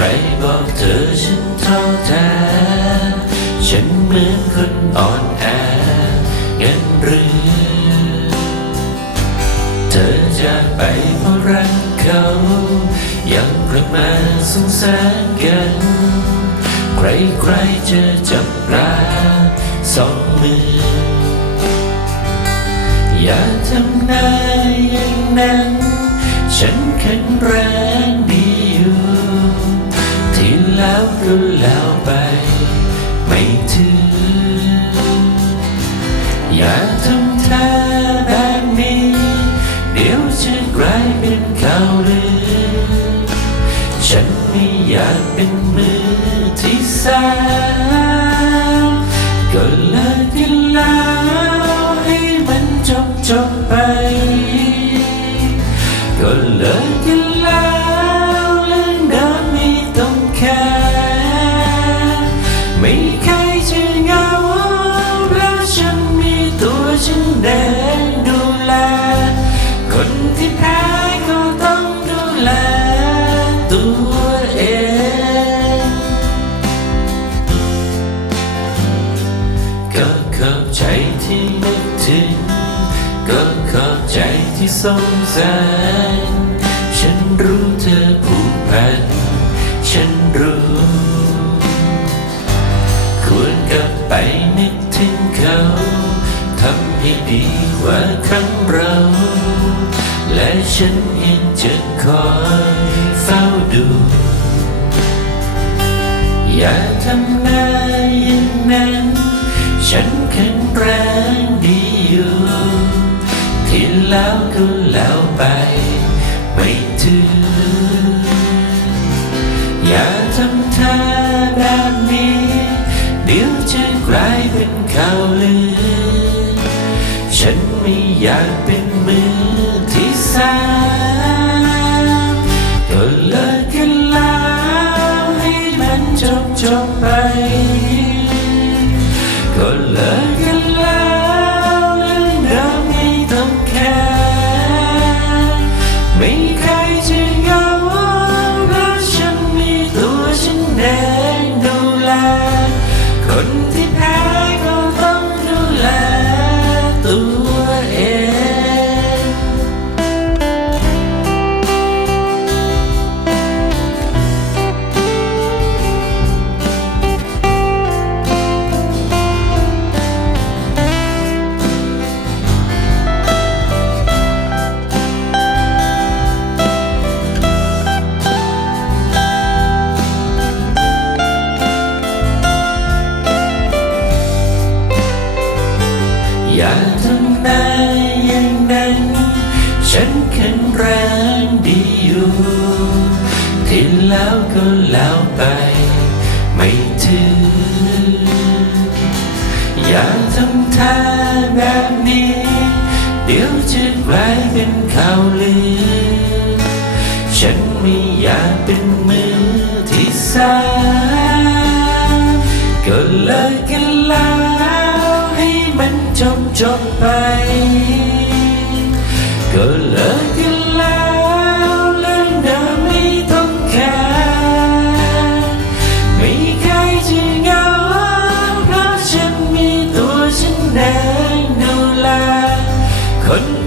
รบอกเธอฉันท้อแท้ ฉันเหมือนคนอ่อนแอเงินหรือ เธอจากไปเพราะรักเขา ยังกลับมาสงสารกัน ใครใครๆจะจับปลาสองมือ อย่าทำหน้าอย่างนั้น ฉันแข็งแรง ก็แล้วไป ไม่ถือ อย่าทำท่าแบบนี้ เดี๋ยวจะกลายเป็นข่าวลือ ฉันไม่อยากเป็นมือที่สามก็ ฉันเดินดูแล คนที่แพ้ก็ต้องดูแลตัวเองก็ขอบใจที่นึกถึง ก็ขอบใจที่สงสารฉันรู้เธอผูกพัน ฉันรู้ ควรกลับไป ฉันเองจะคอยเฝ้าดู อย่าทำหน้าอย่างนั้น ฉันแข็งแรงดีอยู่ ที่แล้วก็แล้วไป ไม่ถืออย่าทำท่าแบบนี้ เดี๋ยวจะกลายเป็นข่าวลือ ฉันไม่อยากเป็น เลิกกันแล้วให้มันจบจบไป ก็เลิกกันแล้วเรื่องเดิมไม่ต้องแคร์ไม่ใครจะเหงาเพราะฉันมีตัวฉันเองดูแลคนที่ แล้วก็แล้วไป ไม่ถือ อย่าทำท่าแบบนี้ เดี๋ยวจะกลายเป็นข่าวลือ ฉันไม่อยากเป็นมือที่สามก็เลิกกันแล้วให้มันจบจบไป ก็เลิกกัน घन